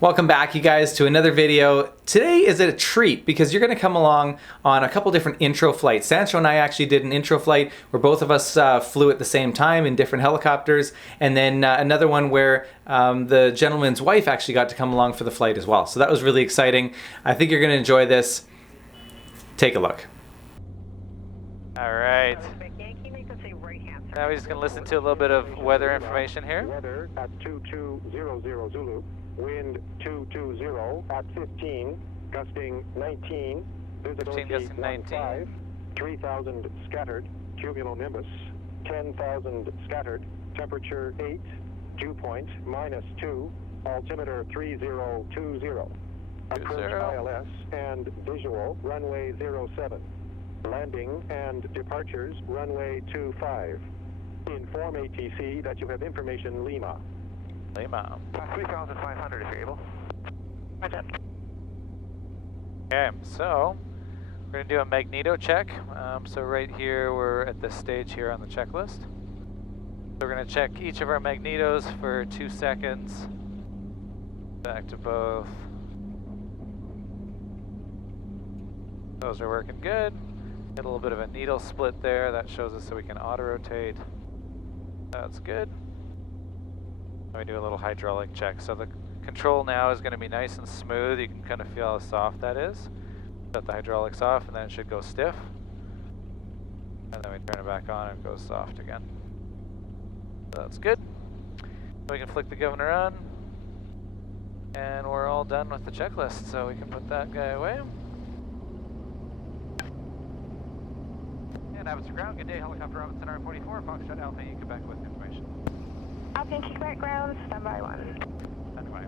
Welcome back, you guys, to another video. Today is a treat because you're going to come along on a couple different intro flights. Sancho and I actually did an intro flight where both of us flew at the same time in different helicopters, and then another one where the gentleman's wife actually got to come along for the flight as well. So that was really exciting. I think you're going to enjoy this. Take a look. All right. Now we're just going to listen to a little bit of weather information here. Weather at 2200 Zulu. Wind 220 at 15, gusting 19, visibility 95, 3,000 scattered, cumulonimbus 10,000 scattered, temperature 8, dew point -2, altimeter 3020. Approach ILS and visual runway 07. Landing and departures runway 25. Inform ATC that you have information Lima. Lima. 3,500 if you're able. Okay, so we're going to do a magneto check. So right here, we're at this stage here on the checklist. So we're going to check each of our magnetos for 2 seconds. Back to both. Those are working good. Get a little bit of a needle split there. That shows us so we can auto-rotate. That's good. We do a little hydraulic check. So the control now is going to be nice and smooth. You can kind of feel how soft that is. Shut the hydraulics off and then it should go stiff. And then we turn it back on and it goes soft again. So that's good. So we can flick the governor on. And we're all done with the checklist. So we can put that guy away. And Abbott's ground. Good day, helicopter Robinson R44. Foxtrot Alpha, you Quebec with information. Alpha Yankee Quebec ground, standby 1. Standby.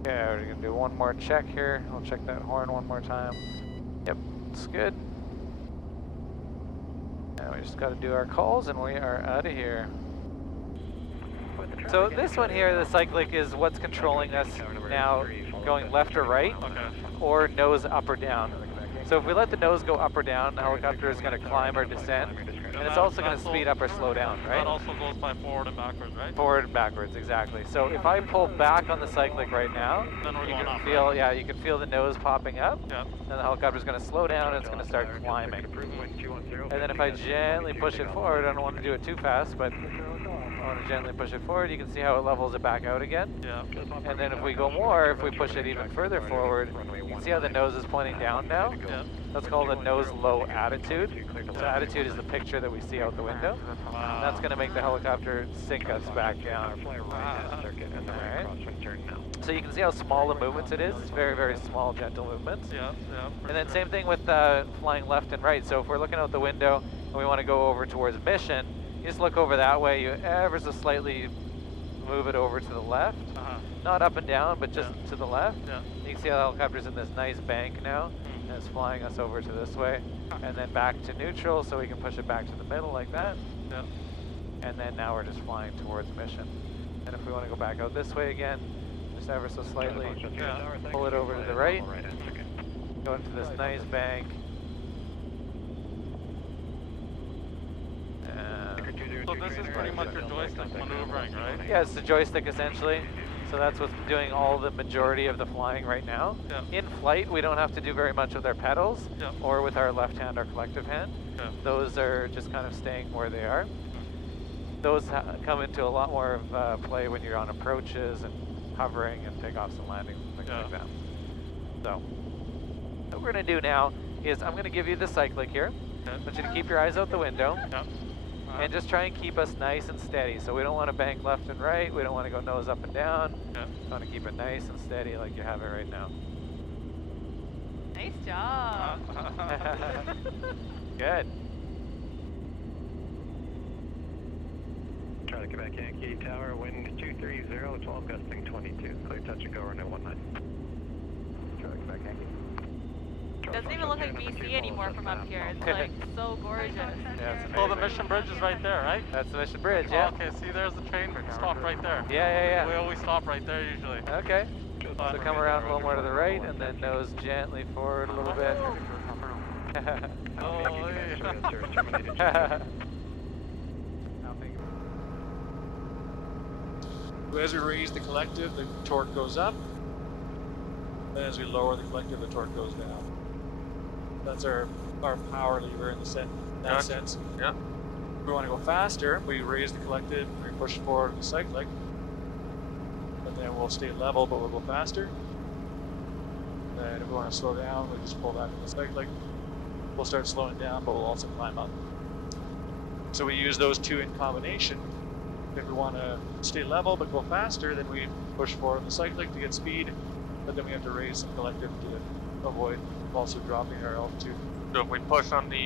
Okay, we're going to do one more check here. I'll check that horn one more time. Yep, it's good. Now we just got to do our calls and we are out of here. So this one here, the cyclic, is what's controlling us now, going left or right, or nose up or down. So if we let the nose go up or down, the helicopter is going to climb or descend. And it's also going to speed up or slow down, right? That also goes by forward and backwards, right? Forward and backwards, exactly. So if I pull back on the cyclic right now, you can feel, yeah, you can feel the nose popping up. Yeah. And the helicopter's going to slow down and it's going to start climbing. And then if I gently push it forward, I don't want to do it too fast, but I want to gently push it forward. You can see how it levels it back out again. Yeah. And then if we go more, if we push it even further forward, you can see how the nose is pointing down now. Yeah. That's called a nose low attitude. So attitude is the picture that we see out the window. And that's going to make the helicopter sink us back down. Alright. So you can see how small the movements it is. It's very, very small, gentle movements. Yeah, yeah. And then same thing with flying left and right. So if we're looking out the window and we want to go over towards mission, you just look over that way. You ever so slightly move it over to the left. Not up and down, but just to the left. Yeah. You can see how the helicopter's in this nice bank now. And it's flying us over to this way. And then back to neutral, so we can push it back to the middle like that. Yeah. And then now we're just flying towards mission. And if we want to go back out this way again, just ever so slightly pull it over to the right. Go into this nice bank. So this is pretty much your joystick maneuvering, right? Yeah, it's the joystick essentially. So that's what's doing all the majority of the flying right now. Yeah. In flight, we don't have to do very much with our pedals or with our left hand or collective hand. Yeah. Those are just kind of staying where they are. Those come into a lot more of play when you're on approaches and hovering and takeoffs and landings and things like that. So what we're going to do now is I'm going to give you the cyclic here. I want you to keep your eyes out the window. And just try and keep us nice and steady. So we don't want to bank left and right. We don't want to go nose up and down. We want to keep it nice and steady like you have it right now. Nice job. Good. Charlie Quebec Yankee Tower, wind 230, 12 gusting 22. Clear touch and go runway 19. Charlie Quebec Yankee. It doesn't even look like BC anymore from up here. It's like so gorgeous. Yeah, well, the mission bridge is right there, right? That's the mission bridge, yeah. Oh, okay, see, there's the train stop right there. Yeah. We always stop right there usually. Okay. So come around a little more to the right and then nose gently forward a little bit. Oh, yeah. So as we raise the collective, the torque goes up. And as we lower the collective, the torque goes down. That's our power lever in that sense. Yeah. If we want to go faster, we raise the collective, we push forward the cyclic, and then we'll stay level, but we'll go faster. And if we want to slow down, we just pull back on the cyclic. We'll start slowing down, but we'll also climb up. So we use those two in combination. If we want to stay level but go faster, then we push forward the cyclic to get speed, but then we have to raise some collective to avoid also dropping our altitude. So if we push on the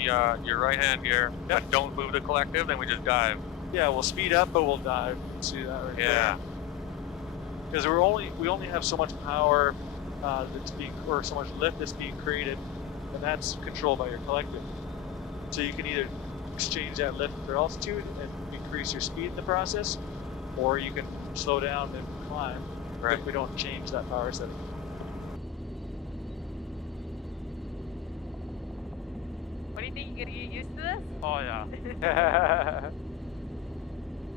your right hand here, and don't move the collective, then we just dive. Yeah, we'll speed up, but we'll dive. See that right there? Because we only have so much power that's being, or so much lift that's being created, and that's controlled by your collective. So you can either exchange that lift for altitude and increase your speed in the process, or you can slow down and climb if we don't change that power setting. What do you think? You gonna get used to this? Oh yeah.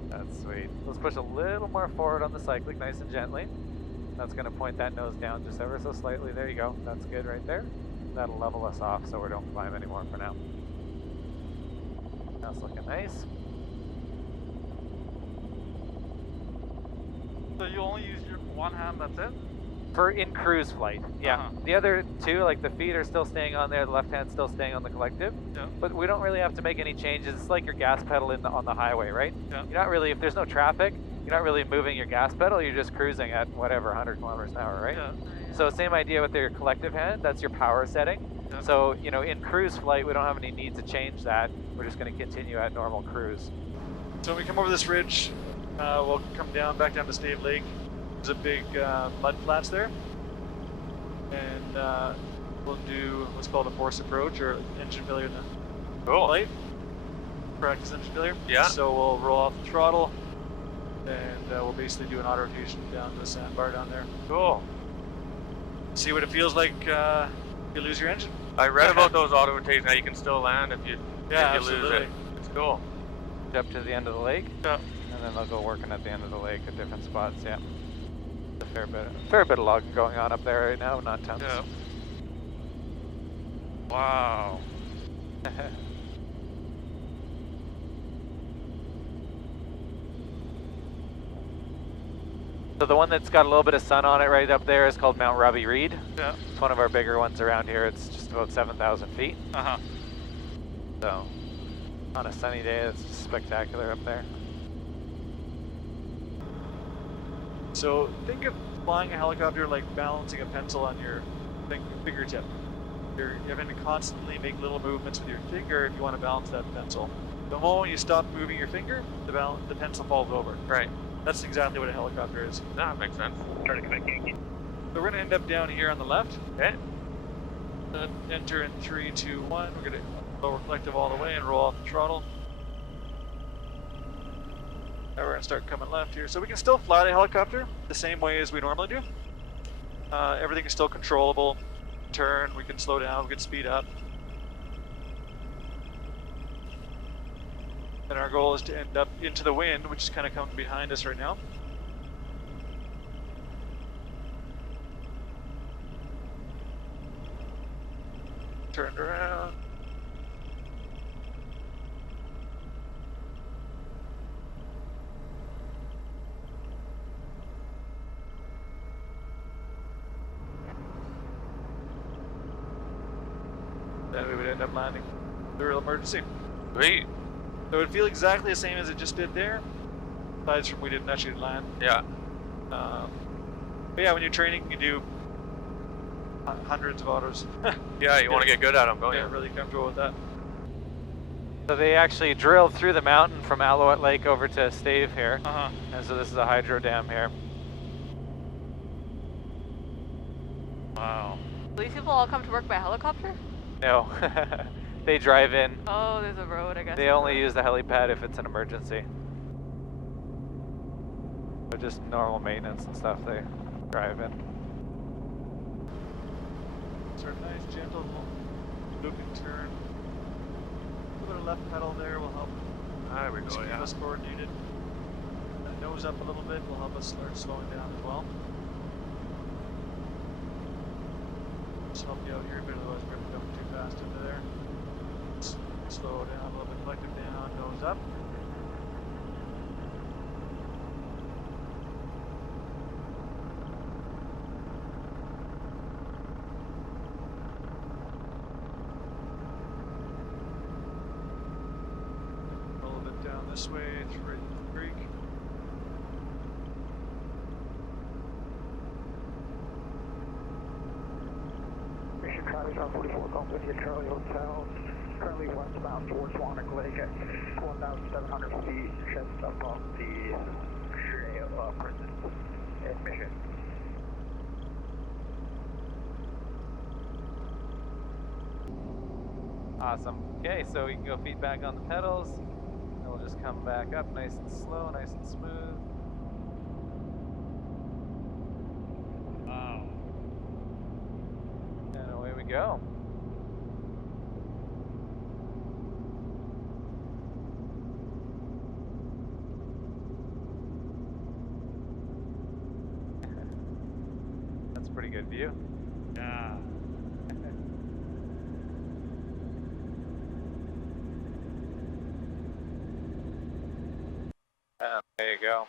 That's sweet. Let's push a little more forward on the cyclic, nice and gently. That's going to point that nose down just ever so slightly. There you go. That's good right there. That'll level us off so we don't climb anymore for now. That's looking nice. So you only use your one hand, that's it? For in cruise flight, yeah. The other two, like the feet are still staying on there, the left hand's still staying on the collective. Yeah. But we don't really have to make any changes. It's like your gas pedal on the highway, right? Yeah. You're not really, if there's no traffic, you're not really moving your gas pedal, you're just cruising at whatever, 100 kilometers an hour, right? Yeah. So same idea with your collective hand, that's your power setting. Yeah. So, you know, in cruise flight, we don't have any need to change that. We're just going to continue at normal cruise. So when we come over this ridge, we'll come back down to Stave Lake. There's a big mud flats there. And we'll do what's called a forced approach, or engine failure in the flight. Practice engine failure. Yeah. So we'll roll off the throttle, and we'll basically do an auto rotation down to the sandbar down there. Cool. See what it feels like you lose your engine. I read about those auto rotations. How you can still land if you absolutely lose it. It's cool. Up to the end of the lake. Yeah. And then they'll go working at the end of the lake at different spots, yeah. A fair bit of logging going on up there right now, not tons. Yeah. Wow. So the one that's got a little bit of sun on it right up there is called Mount Robbie Reed. Yeah. It's one of our bigger ones around here. It's just about 7,000 feet. Uh-huh. So on a sunny day, it's just spectacular up there. So think of flying a helicopter like balancing a pencil on your fingertip. You're having to constantly make little movements with your finger if you want to balance that pencil. The moment you stop moving your finger, the pencil falls over. Right. That's exactly what a helicopter is. That makes sense. So we're going to end up down here on the left. Okay. Enter in 3, 2, 1. We're going to lower collective all the way and roll off the throttle. Now we're going to start coming left here. So we can still fly the helicopter the same way as we normally do. Everything is still controllable. Turn, we can slow down, we can speed up. And our goal is to end up into the wind, which is kind of coming behind us right now. Turned around. Then we would end up landing the real emergency. Sweet. So it would feel exactly the same as it just did there, besides from we didn't actually land. Yeah. But yeah, when you're training, you do hundreds of autos. Yeah, you want to get good at them, don't you? Yeah, really comfortable with that. So they actually drilled through the mountain from Alouette Lake over to Stave here. Uh-huh. And so this is a hydro dam here. Wow. Do these people all come to work by helicopter? No, they drive in. Oh, there's a road, I guess. They only use the helipad if it's an emergency. But just normal maintenance and stuff, they drive in. Sort of nice, gentle looping turn. A little left pedal there will help. There we Just go, keep yeah. us coordinated. And nose up a little bit will help us start slowing down as well. Just help you out here, but otherwise we're going to go too fast into there. Slow down a little bit, collective down, nose up. A little bit down this way through the creek. Mission Charlie 44, Company at Charlie Hotel. Currently westbound towards Wannock Lake at 1,700 feet. Just above the prison in Mission. Awesome. Okay, so we can go feet back on the pedals. And we'll just come back up nice and slow, nice and smooth. Wow. And away we go. That's a pretty good view. Yeah. There you go.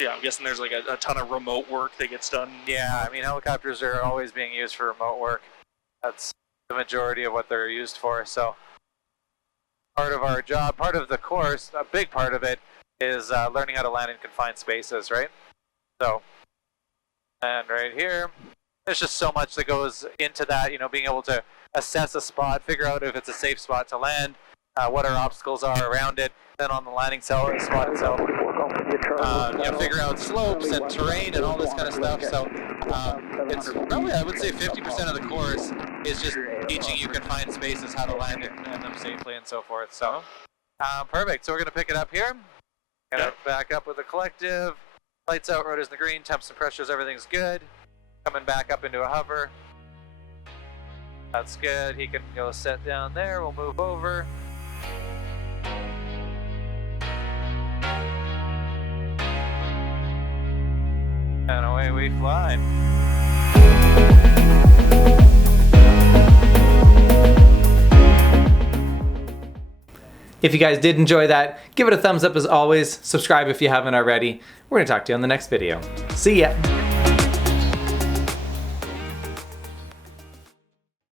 Yeah, I'm guessing there's like a ton of remote work that gets done. Yeah, I mean, helicopters are always being used for remote work. That's the majority of what they're used for. So part of our job, part of the course, a big part of it is learning how to land in confined spaces, right? So, and right here, there's just so much that goes into that, you know, being able to assess a spot, figure out if it's a safe spot to land, what our obstacles are around it, then on the landing spot itself, figure out slopes and terrain and all this kind of stuff. So it's probably, I would say 50% of the course is just teaching you confined spaces, how to land in them safely and so forth. So perfect. So we're going to pick it up here. Gonna back up with the collective. Lights out, rotors in the green, temps and pressures, everything's good. Coming back up into a hover. That's good. He can go set down there. We'll move over. And away we fly. If you guys did enjoy that, give it a thumbs up as always. Subscribe if you haven't already. We're going to talk to you on the next video. See ya.